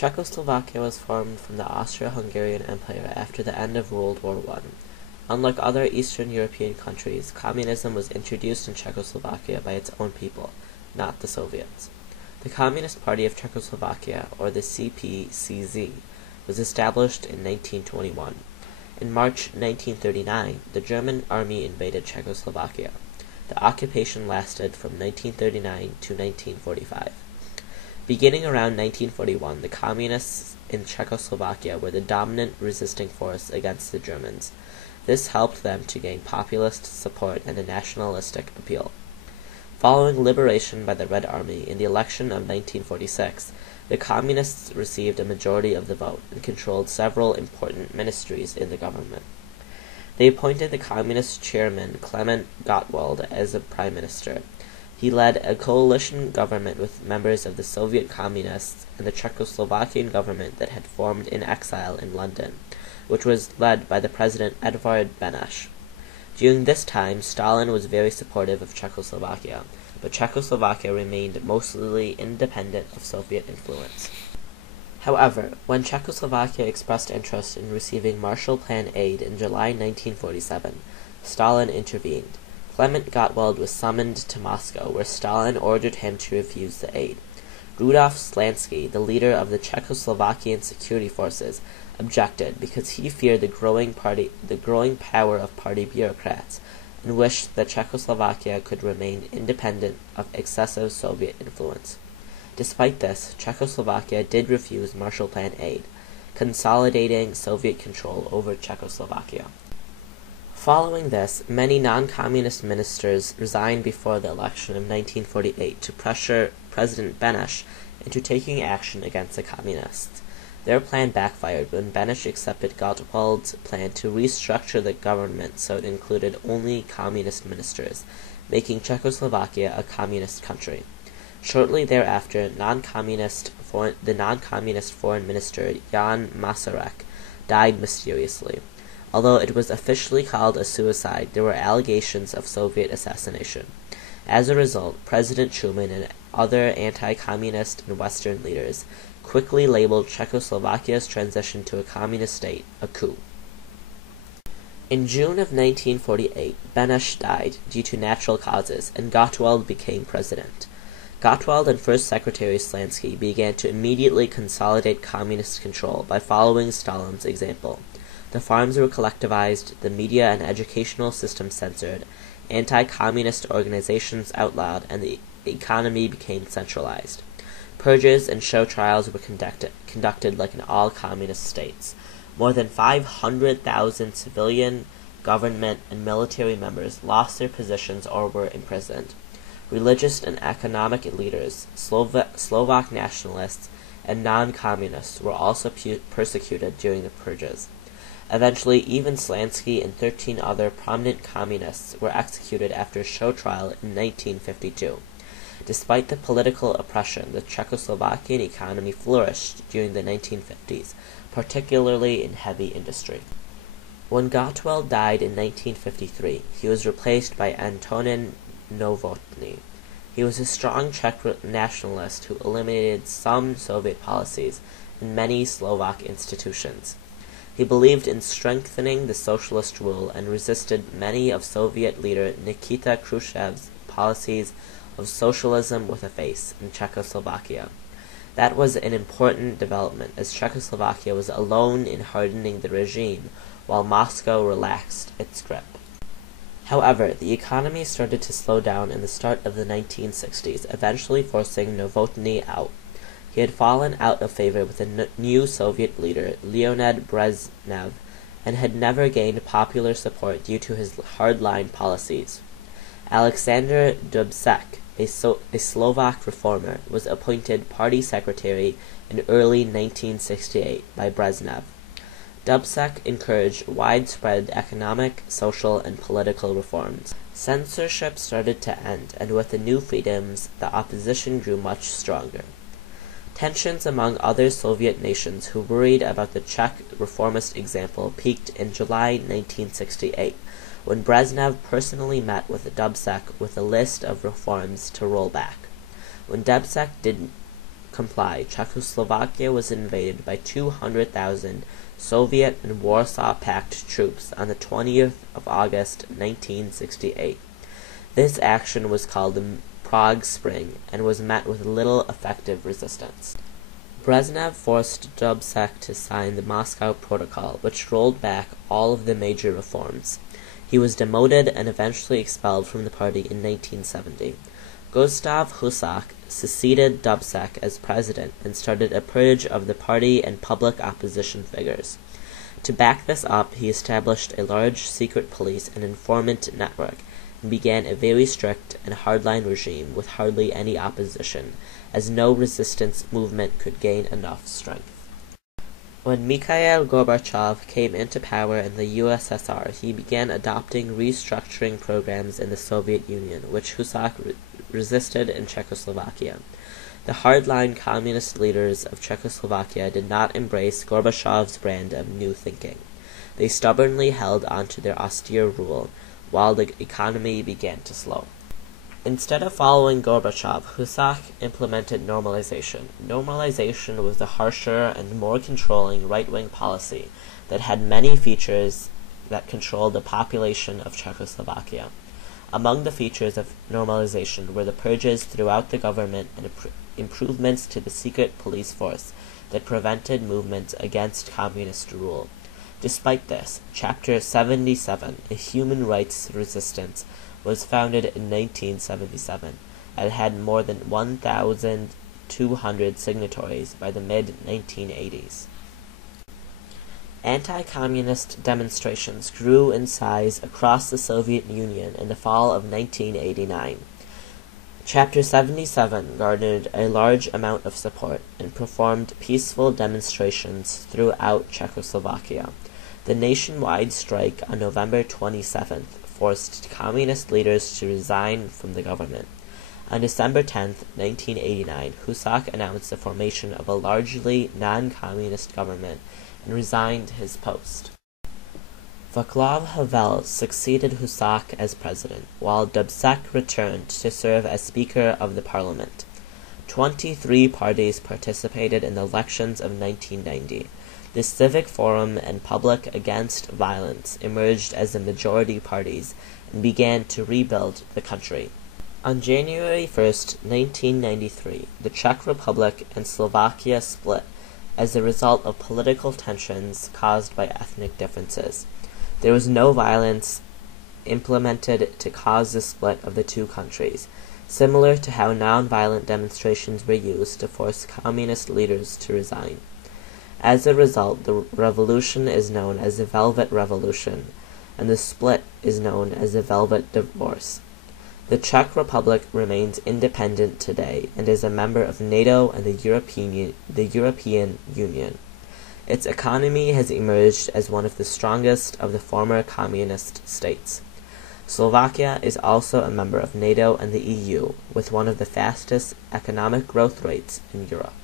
Czechoslovakia was formed from the Austro-Hungarian Empire after the end of World War I. Unlike other Eastern European countries, communism was introduced in Czechoslovakia by its own people, not the Soviets. The Communist Party of Czechoslovakia, or the CPCZ, was established in 1921. In March 1939, the German army invaded Czechoslovakia. The occupation lasted from 1939 to 1945. Beginning around 1941, the Communists in Czechoslovakia were the dominant resisting force against the Germans. This helped them to gain populist support and a nationalistic appeal. Following liberation by the Red Army in the election of 1946, the Communists received a majority of the vote and controlled several important ministries in the government. They appointed the Communist chairman Klement Gottwald as a prime minister. He led a coalition government with members of the Soviet Communists and the Czechoslovakian government that had formed in exile in London, which was led by the president Edouard. During this time, Stalin was very supportive of Czechoslovakia, but Czechoslovakia remained mostly independent of Soviet influence. However, when Czechoslovakia expressed interest in receiving Marshall Plan aid in July 1947, Stalin intervened. Klement Gottwald was summoned to Moscow, where Stalin ordered him to refuse the aid. Rudolf Slansky, the leader of the Czechoslovakian security forces, objected because he feared the growing power of party bureaucrats and wished that Czechoslovakia could remain independent of excessive Soviet influence. Despite this, Czechoslovakia did refuse Marshall Plan aid, consolidating Soviet control over Czechoslovakia. Following this, many non-communist ministers resigned before the election of 1948 to pressure President Beneš into taking action against the communists. Their plan backfired when Beneš accepted Gottwald's plan to restructure the government so it included only communist ministers, making Czechoslovakia a communist country. Shortly thereafter, the non-communist foreign minister Jan Masaryk died mysteriously. Although it was officially called a suicide, there were allegations of Soviet assassination. As a result, President Truman and other anti-communist and Western leaders quickly labeled Czechoslovakia's transition to a communist state a coup. In June of 1948, Beneš died due to natural causes, and Gottwald became president. Gottwald and First Secretary Slansky began to immediately consolidate communist control by following Stalin's example. The farms were collectivized, the media and educational system censored, anti-communist organizations outlawed, and the economy became centralized. Purges and show trials were conducted like in all communist states. More than 500,000 civilian, government, and military members lost their positions or were imprisoned. Religious and economic leaders, Slovak nationalists, and non-communists were also persecuted during the purges. Eventually, even Slansky and 13 other prominent communists were executed after a show trial in 1952. Despite the political oppression, the Czechoslovakian economy flourished during the 1950s, particularly in heavy industry. When Gottwald died in 1953, he was replaced by Antonin Novotny. He was a strong Czech nationalist who eliminated some Soviet policies and many Slovak institutions. He believed in strengthening the socialist rule and resisted many of Soviet leader Nikita Khrushchev's policies of socialism with a face in Czechoslovakia. That was an important development, as Czechoslovakia was alone in hardening the regime, while Moscow relaxed its grip. However, the economy started to slow down in the start of the 1960s, eventually forcing Novotny out. He had fallen out of favor with the new Soviet leader, Leonid Brezhnev, and had never gained popular support due to his hardline policies. Alexander Dubček, a Slovak reformer, was appointed party secretary in early 1968 by Brezhnev. Dubček encouraged widespread economic, social, and political reforms. Censorship started to end, and with the new freedoms, the opposition grew much stronger. Tensions among other Soviet nations who worried about the Czech reformist example peaked in July 1968, when Brezhnev personally met with Dubček with a list of reforms to roll back. When Dubček comply, Czechoslovakia was invaded by 200,000 Soviet and Warsaw Pact troops on the 20th of August 1968. This action was called the Prague Spring and was met with little effective resistance. Brezhnev forced Dubček to sign the Moscow Protocol, which rolled back all of the major reforms. He was demoted and eventually expelled from the party in 1970. Gustav Husak succeeded Dubček as president and started a purge of the party and public opposition figures. To back this up, he established a large secret police and informant network and began a very strict and hardline regime with hardly any opposition, as no resistance movement could gain enough strength. When Mikhail Gorbachev came into power in the USSR, he began adopting restructuring programs in the Soviet Union, which Husak resisted in Czechoslovakia. The hardline communist leaders of Czechoslovakia did not embrace Gorbachev's brand of new thinking. They stubbornly held on to their austere rule, while the economy began to slow. Instead of following Gorbachev, Husak implemented normalization. Normalization was the harsher and more controlling right-wing policy that had many features that controlled the population of Czechoslovakia. Among the features of normalization were the purges throughout the government and improvements to the secret police force that prevented movements against communist rule. Despite this, Chapter 77, a human rights resistance, was founded in 1977 and had more than 1,200 signatories by the mid-1980s. Anti-communist demonstrations grew in size across the Soviet Union in the fall of 1989. Chapter 77 garnered a large amount of support and performed peaceful demonstrations throughout Czechoslovakia. The nationwide strike on November 27th forced communist leaders to resign from the government. On December 10, 1989, Husak announced the formation of a largely non-communist government and resigned his post. Václav Havel succeeded Husak as president, while Dubček returned to serve as Speaker of the Parliament. 23 parties participated in the elections of 1990. The Civic Forum and Public Against Violence emerged as the majority parties and began to rebuild the country. On January 1, 1993, the Czech Republic and Slovakia split as a result of political tensions caused by ethnic differences. There was no violence implemented to cause the split of the two countries, similar to how nonviolent demonstrations were used to force communist leaders to resign. As a result, the revolution is known as the Velvet Revolution, and the split is known as the Velvet Divorce. The Czech Republic remains independent today and is a member of NATO and the European Union. Its economy has emerged as one of the strongest of the former communist states. Slovakia is also a member of NATO and the EU, with one of the fastest economic growth rates in Europe.